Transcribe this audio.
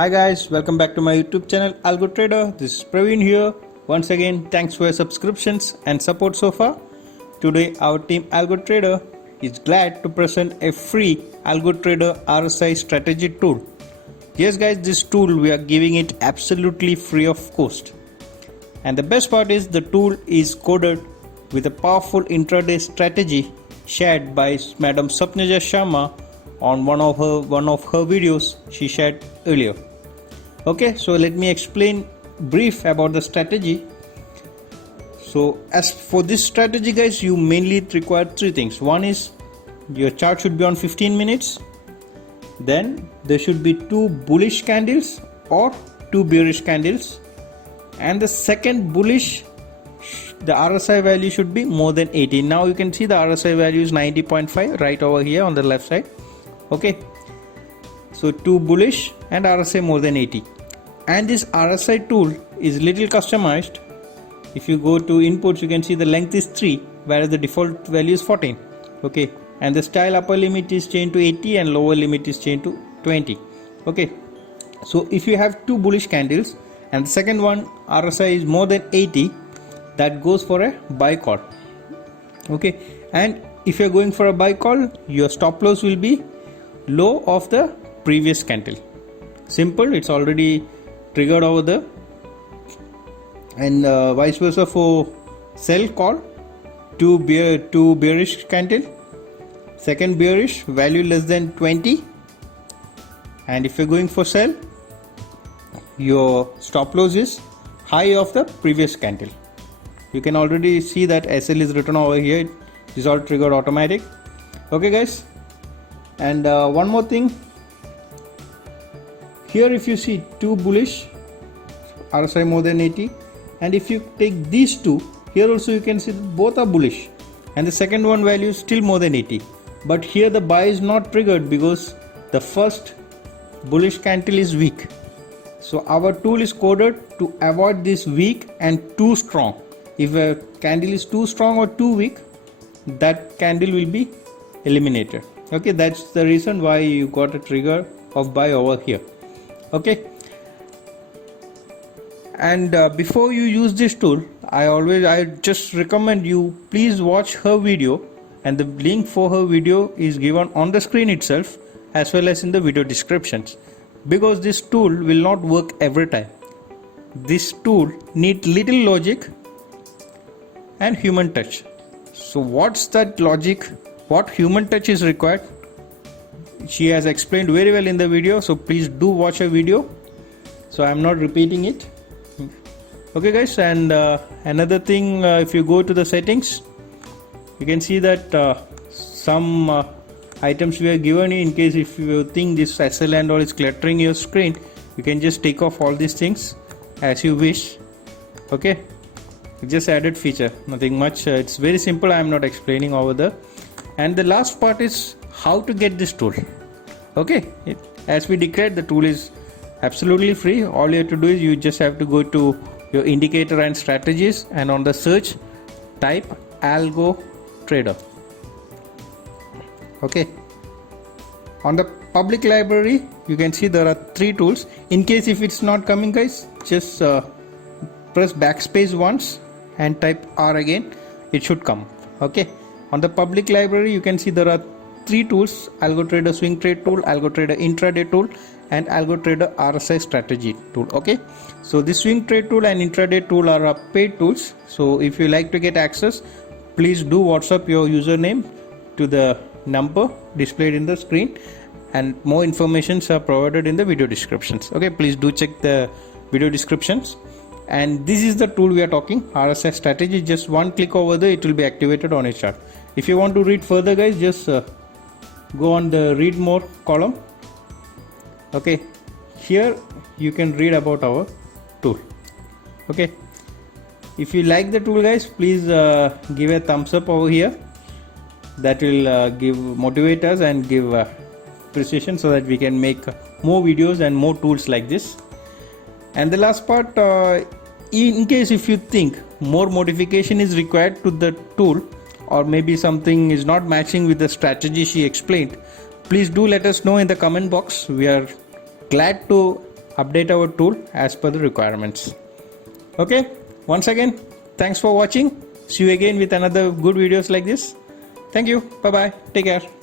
Hi guys, welcome back to my YouTube channel Algo Trader. This is Praveen here. Once again, thanks for your subscriptions and support so far. Today our team Algo Trader is glad to present a free Algo Trader RSI strategy tool. Yes guys, this tool we are giving it absolutely free of cost. And the best part is the tool is coded with a powerful intraday strategy shared by Madam Swapnja Sharma on one of her videos she shared earlier. Okay, so let me explain brief about the strategy. So as for this strategy guys, you mainly require three things. One is your chart should be on 15 minutes. Then there should be two bullish candles or two bearish candles. And the second bullish, the RSI value should be more than 80. Now you can see the RSI value is 90.5 right over here on the left side. Okay, so two bullish and RSI more than 80. And this RSI tool is little customized. If you go to inputs, you can see the length is 3, whereas the default value is 14. Okay, and the style upper limit is changed to 80 and lower limit is changed to 20. Okay, so if you have two bullish candles and the second one RSI is more than 80, that goes for a buy call. Okay, and if you are going for a buy call, your stop loss will be low of the previous candle. Simple, it's already triggered over there. And vice versa for sell call, two bearish candle, second bearish value less than 20. And if you're going for sell, your stop loss is high of the previous candle. You can already see that SL is written over here. It is all triggered automatic. Okay guys, and one more thing here, if you see two bullish, RSI more than 80, and if you take these two, here also you can see both are bullish and the second one value is still more than 80, but here the buy is not triggered because the first bullish candle is weak. So our tool is coded to avoid this weak and too strong. If a candle is too strong or too weak, that candle will be eliminated. Okay, that's the reason why you got a trigger of buy over here. Okay, and before you use this tool, I just recommend you please watch her video, and the link for her video is given on the screen itself as well as in the video descriptions, because this tool will not work every time. This tool needs little logic and human touch. So what's that logic, what human touch is required, she has explained very well in the video, so please do watch her video, so I'm not repeating it. Okay guys, and another thing, if you go to the settings, you can see that some items we are given in case if you think this SL and all is cluttering your screen, you can just take off all these things as you wish. Okay, just added feature, nothing much, it's very simple, I am not explaining over there. And the last part is how to get this tool. Okay, as we declared, the tool is absolutely free. All you have to do is you just have to go to your indicator and strategies, and on the search type Algo Trader. Okay, on the public library you can see there are three tools. In case if it's not coming guys, just press backspace once and type R again, it should come. Okay, on the public library you can see there are three tools: Algo Trader Swing Trade Tool, Algo Trader Intraday Tool, and Algo Trader RSI Strategy Tool. Okay, so the Swing Trade Tool and Intraday Tool are paid tools. So if you like to get access, please do WhatsApp your username to the number displayed in the screen, and more informations are provided in the video descriptions. Okay, please do check the video descriptions. And this is the tool we are talking, RSI Strategy. Just one click over there, it will be activated on a chart. If you want to read further guys, just go on the read more column. Okay, here you can read about our tool. Okay, if you like the tool guys, please give a thumbs up over here. That will motivate us and give precision so that we can make more videos and more tools like this. And the last part, in case if you think more modification is required to the tool, or maybe something is not matching with the strategy she explained, please do let us know in the comment box. We are glad to update our tool as per the requirements. Okay, once again, thanks for watching. See you again with another good videos like this. Thank you. Bye bye. Take care.